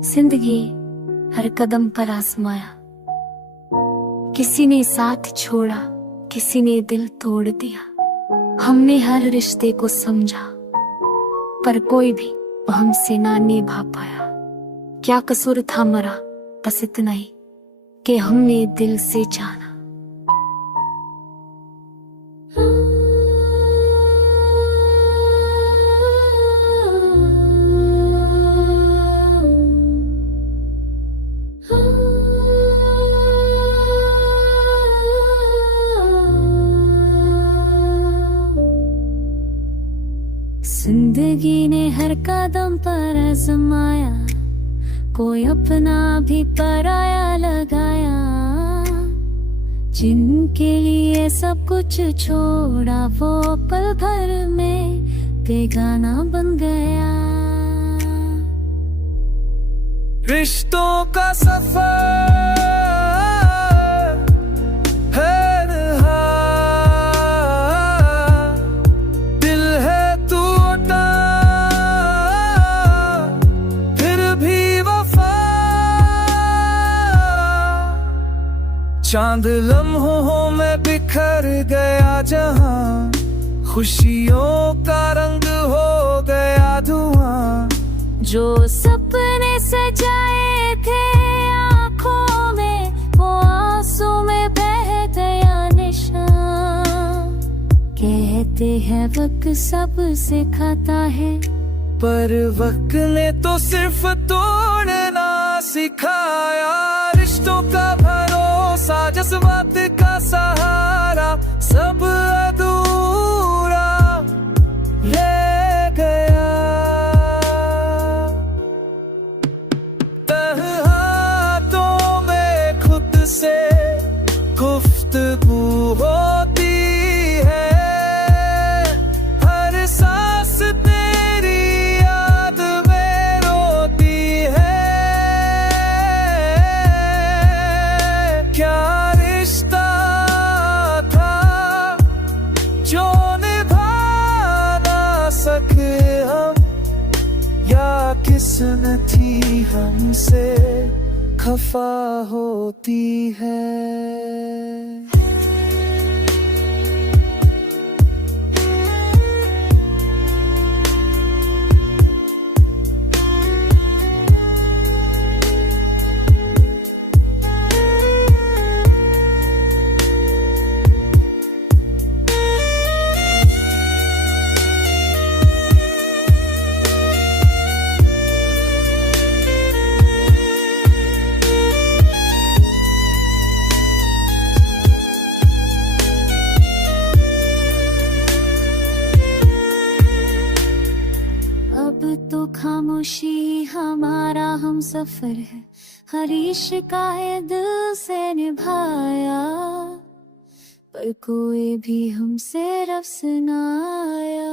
जिंदगी हर कदम पर आजमाया, किसी ने साथ छोड़ा, किसी ने दिल तोड़ दिया। हमने हर रिश्ते को समझा, पर कोई भी हमसे ना निभा पाया। क्या कसूर था मरा, बस इतना ही कि हमने दिल से जाना। जिंदगी ने हर कदम पर आजमाया, कोई अपना भी पराया लगाया। जिनके लिए सब कुछ छोड़ा, वो पल भर में बेगाना बन गया। रिश्तों का सफर चांद लम्हों में बिखर गया जहां, खुशियों का रंग हो गया धुआं। जो सपने सजाए थे आँखों में, वो आंसू में बह गया निशान। कहते हैं वक्त सब सिखाता है, पर वक्त ने तो सिर्फ तोड़ना सिखाया। रिश्तों का भरोसा, जज्बात का सहारा, सब अधूरा रह गया। तन्हाइयों में खुद से गुफ्तगू होती है, हर सांस तेरी याद में रोती है। क्या रिश्ता था जो निभा ना सके हम, या किस्मत थी हमसे खफा होती है। तो खामोशी हमारा हम सफर है, हर इश्क है दिल से निभाया। पर कोई भी हमसे रफ्स ना आया।